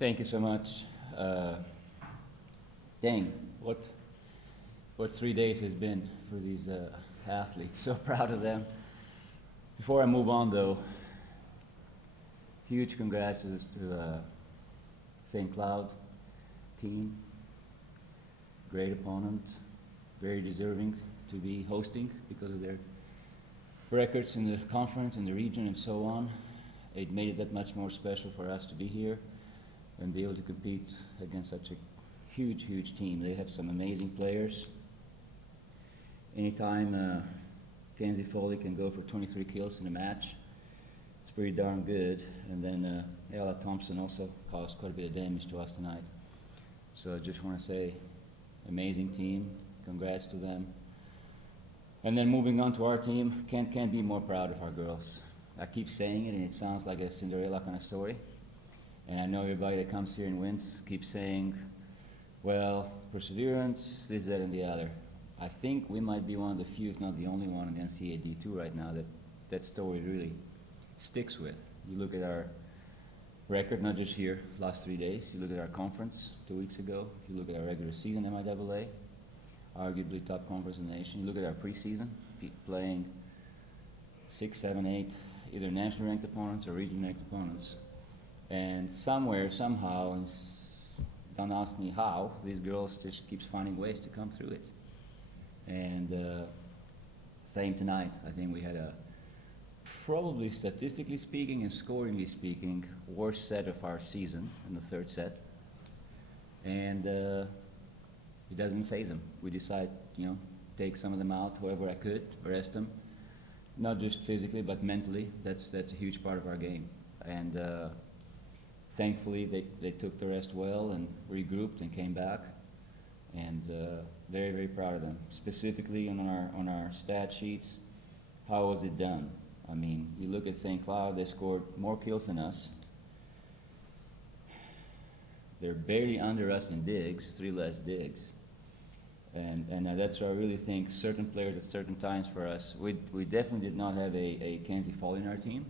Thank you so much. Dang, what 3 days has been for these athletes. So proud of them. Before I move on, though, huge congrats to St. Cloud team. Great opponent, very deserving to be hosting because of their records in the conference, in the region, and so on. It made it that much more special for us to be here and be able to compete against such a huge, huge team. They have some amazing players. Anytime Kenzie Foley can go for 23 kills in a match, it's pretty darn good. And then Ella Thompson also caused quite a bit of damage to us tonight. So I just want to say, amazing team. Congrats to them. And then moving on to our team, can't be more proud of our girls. I keep saying it, and it sounds like a Cinderella kind of story. And I know everybody that comes here and wins keeps saying, well, perseverance, this, that, and the other. I think we might be one of the few, if not the only one in NCAA D2 right now that story really sticks with. You look at our record, not just here, last 3 days. You look at our conference 2 weeks ago. You look at our regular season MIAA, arguably top conference in the nation. You look at our preseason, playing 6, 7, 8, either national ranked opponents or regional ranked opponents. And somewhere, somehow, and don't ask me how, these girls just keeps finding ways to come through it. And same tonight. I think we had a, probably statistically speaking and scoringly speaking, worst set of our season in the third set. And it doesn't faze them. We decide, take some of them out, whoever I could, rest them. Not just physically, but mentally. That's a huge part of our game. And thankfully, they took the rest well and regrouped and came back. And very, very proud of them. Specifically on our stat sheets, how was it done? I mean, you look at St. Cloud, they scored more kills than us. They're barely under us in digs, 3 less digs. And that's where I really think certain players at certain times for us, we definitely did not have a Kenzie Foley in our team,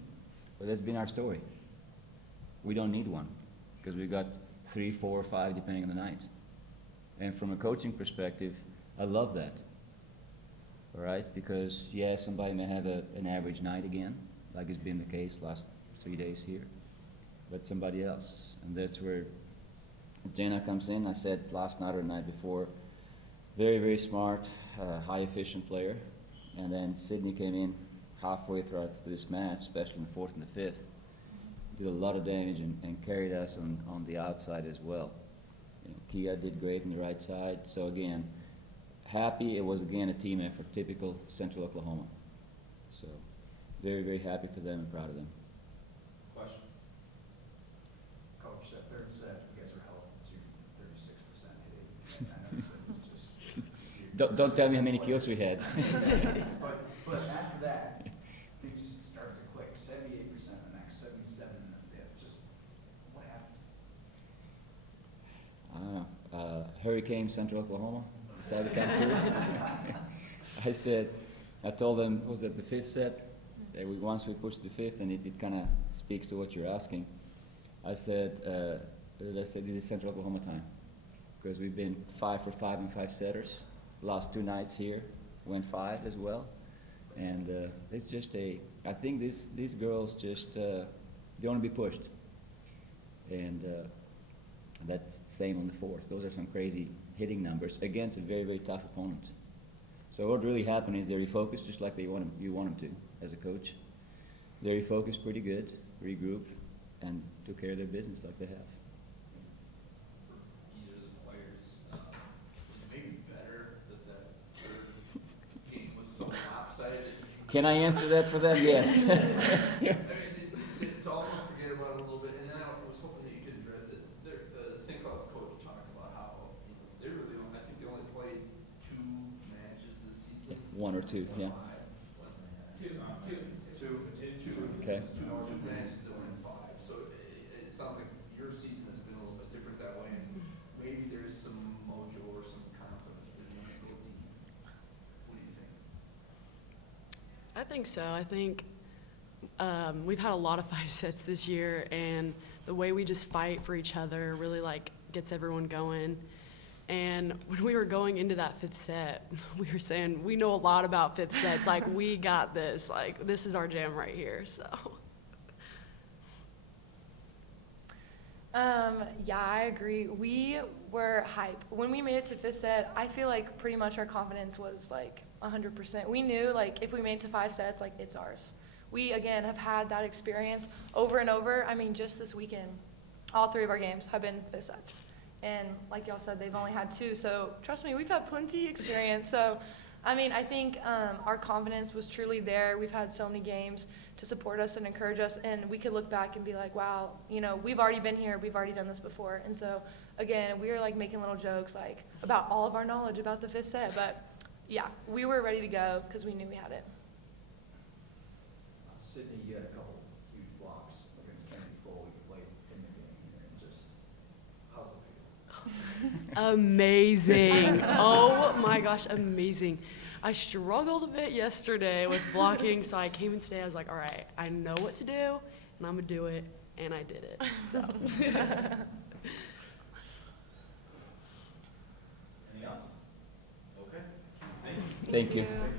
but that's been our story. We don't need one, because we've got 3, 4, 5, depending on the night. And from a coaching perspective, I love that. All right, because yeah, somebody may have an average night again, like it's been the case last 3 days here, but somebody else. And that's where Jenna comes in. I said last night or the night before, very, very smart, high efficient player. And then Sydney came in halfway throughout this match, especially in the 4th and the 5th. Did a lot of damage and carried us on the outside as well. Kia did great on the right side. So again, happy. It was again a team effort, typical Central Oklahoma. So very, very happy for them and proud of them. Question. Coach, that third set, you guys were held to 36% hitting. I know you said it was just... Don't tell me how many kills we had. but after that, things started to click. 78% in the next, 77 in the fifth. Just what happened? I don't know. Hurricane Central Oklahoma decided to come through. I told them, was that the 5th set? Once we pushed the 5th, and it kind of speaks to what you're asking. I said, this is Central Oklahoma time, because we've been 5 for 5 and 5 setters. Last 2 nights here, went 5 as well. And it's just I think these girls just, they want to be pushed. And that's same on the 4th. Those are some crazy hitting numbers against a very, very tough opponent. So what really happened is they refocused just like you want them to as a coach. They refocused pretty good, regrouped, and took care of their business like they have. Either of the players, maybe better that third game was so lopsided. Can I answer that for them? Yes. I mean, to almost forget about it a little bit, and then I was hoping that you could address it. St. Cloud's coach talked about how they really, I think they only played 2 matches this season. 1 or 2, yeah. Two. Okay. Two matches that went 5. So it sounds like your season has been a little bit different that way, and maybe there's some mojo or some confidence that you might go deep. What do you think? I think so. I think we've had a lot of 5 sets this year, and the way we just fight for each other really like gets everyone going. And when we were going into that 5th set, we were saying, we know a lot about 5th sets. Like, we got this. Like, this is our jam right here, so. Yeah, I agree. We were hype. When we made it to 5th set, I feel like pretty much our confidence was like 100%. We knew like if we made it to 5 sets, like it's ours. We, again, have had that experience over and over. I mean, just this weekend, all 3 of our games have been 5th sets. And like y'all said, they've only had 2. So trust me, we've had plenty experience. So, I mean, I think our confidence was truly there. We've had so many games to support us and encourage us. And we could look back and be like, wow, you know, we've already been here. We've already done this before. And so, again, we were like making little jokes like about all of our knowledge about the 5th set. But yeah, we were ready to go because we knew we had it. Sydney, you had a couple huge blocks against Kennedy Foley. You played in the game here, and just, how's it feel? Amazing. Oh my gosh, amazing. I struggled a bit yesterday with blocking, so I came in today, I was like, all right, I know what to do, and I'm gonna do it, and I did it, so. Anything else? Okay. Thank you. Thank you. Thank you.